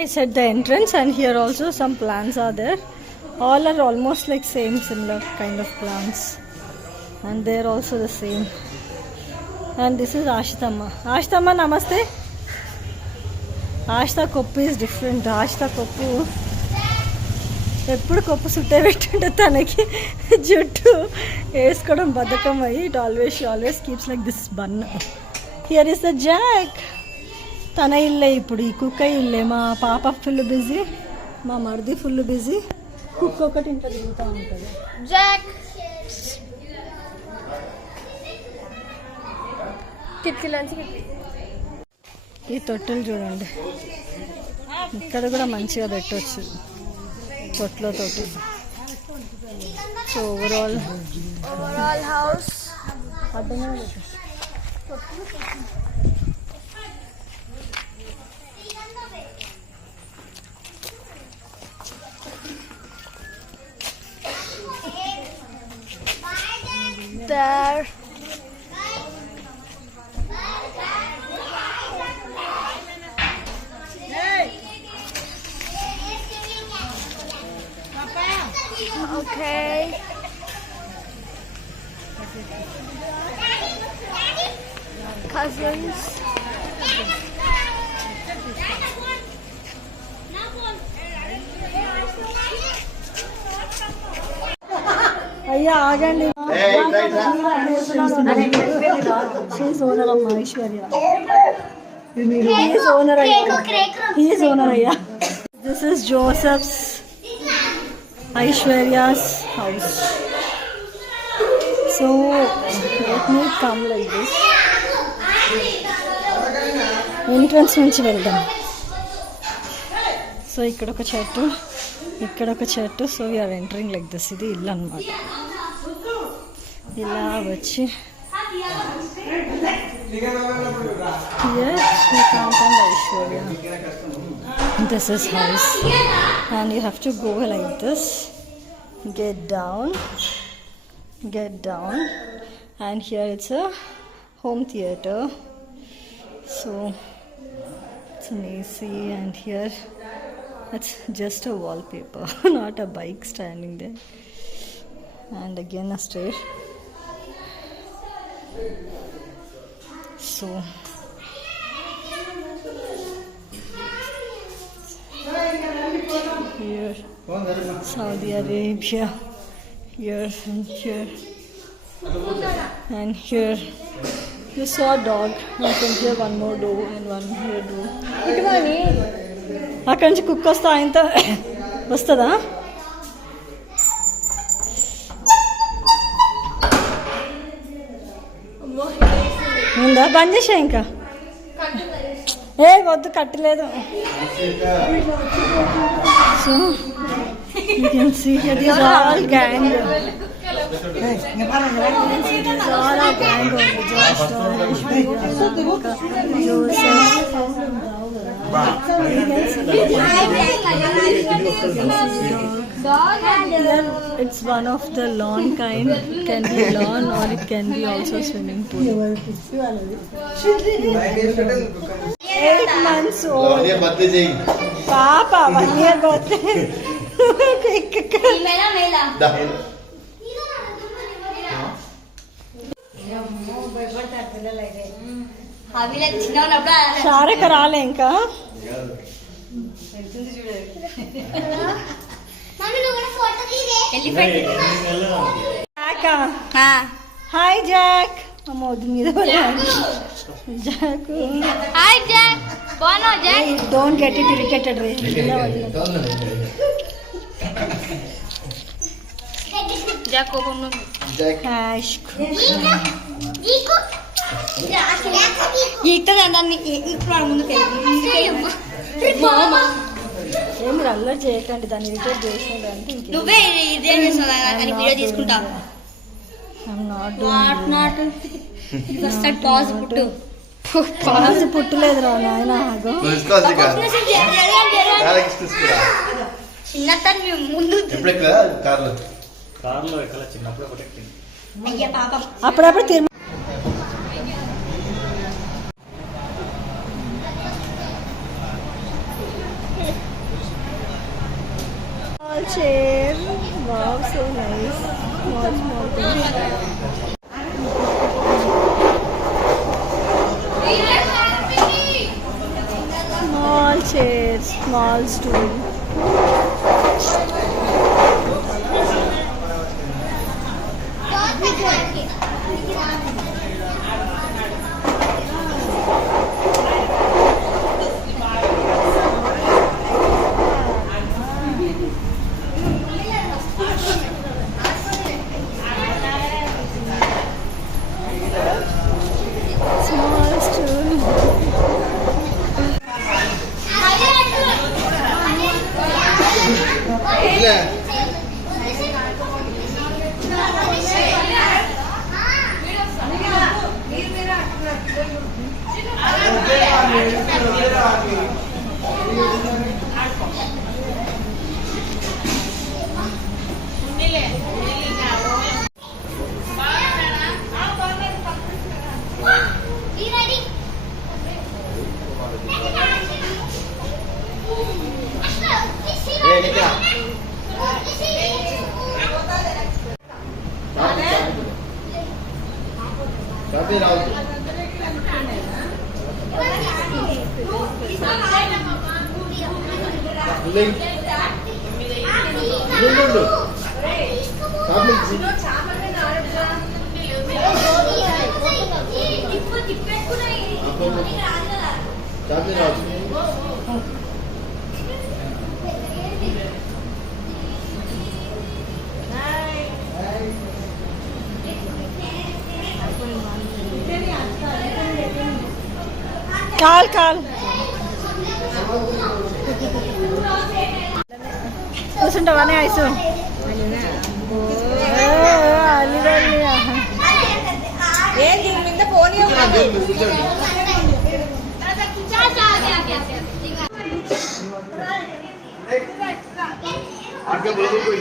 I said the entrance, and here also some plants are there. All are almost like similar kind of plants, and they're also the same. And this is Ashitama. Ashitama, namaste. Ashita koppu is different. Ashita koppu ఎప్పుడు కొప్పు సుట్టే పెట్టుంటే తనకి జుట్టు వేసుకోవడం బద్ధకం అయ్యి it always keeps like this bun. Here is the Jack. తన ఇల్లే ఇప్పుడు, ఈ కుక్క ఇల్లే. మా పాప ఫుల్ బిజీ, మా మరిది ఫుల్ బిజీ. కుక్క ఒకటి ఇంట్లో తిరుగుతూ ఉంటుంది. జాక్ కిటికీలోంచి ఈ తొట్టెలు చూడండి, ఇక్కడ కూడా మంచిగా పెట్టవచ్చు తొట్లతోటి. సో ఓవరాల్ హౌస్ అడ్డంగా there. Okay. Cousins. అయ్యా ఆగండి. షీఈస్ ఓనర్ అమ్మా, ఐశ్వర్య. హీఈస్ ఓనర్ అయ్యా, హీఈస్ ఓనర్ అయ్యా. This is Joseph's, Aishwarya's house. So let me come like this. Entrance నుంచి వెళ్దాం. సో ఇక్కడ ఒక చెట్టు, ఇక్కడ ఒక చెట్టు. So we are entering like this. ఇది ఇల్లు అన్నమాట. ఇలా వచ్చి here we come from Aishwarya. This is house, and you have to go like this, get down, and here it's a home theater. So it's an AC, and here it's just a wallpaper, not a bike standing there. And again a stair. So here Saudi Arabia, here and here, and here you saw a dog. I can hear one more door and one here door. అక్కడి నుంచి కుక్క వస్తా ఆయనతో వస్తుందా? ఉందా? బంద్ చేసా ఇంకా. ఏ వద్దు, కట్టలేదు. So you can see here these are all gang. These are all gang of Josh, it's one of the lawn kind. It can be lawn or it can be also swimming pool. 8 months old. Papa, 1 year birthday. షారక రాలే ఇంకా. Hi Jack. అమ్మ వద్దు మీద Jack. Hi Jack. బాగున్నా Jack? Don't get it irritated రే. Jack కోపంలో హ్యాష్ ఏమి అల్లరి చేయకండి, దాన్ని ఇరిటేట్ చేసినట్టు. నువ్వే ఇరిటేట్ చేస్తున్నావు వీడియో తీసుకుంటా. పాజ్ పుట్టలేదు రా నాయన. అప్పుడప్పుడు Tirumala Small chair. Wow, so nice. Small things. Small chairs, small stool. Small stool. కాల్ కూర్చుంటావానే ఐసు ఏం దీని మీద పోనీ आगे बोलो कोई